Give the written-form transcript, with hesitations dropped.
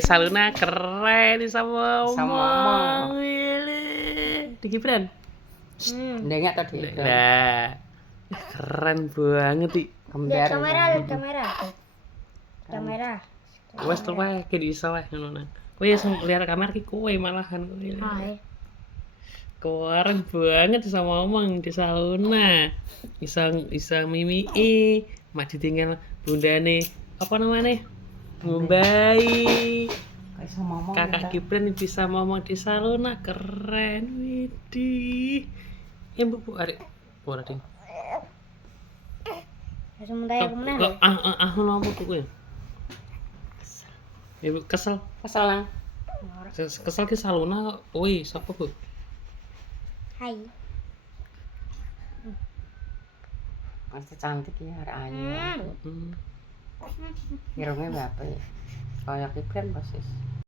Saluna keren sama ngomong. Di Gibran. Ndengak tadi. Nah, keren banget ih. Kembar. Kamera. Wes tuh wae ki iso wae ngono nang. Kowe iso lihat kamar ki kowe malahan kowe. Keren banget sama omong di Saluna. Bisa mimi mak ditinggal bundane apa namanya? Mumbai. Kakak Gibran bisa ngomong di Saluna keren widih. Ya bu arek ora ding. Sementara kemana? Ngomong kowe. Ibu kesel Nang. kesel ki Saluna kowe sapa Bu? Hai. Masih cantik ya arek ayu. Irungnya berapa ya? Kayak Gibran persis.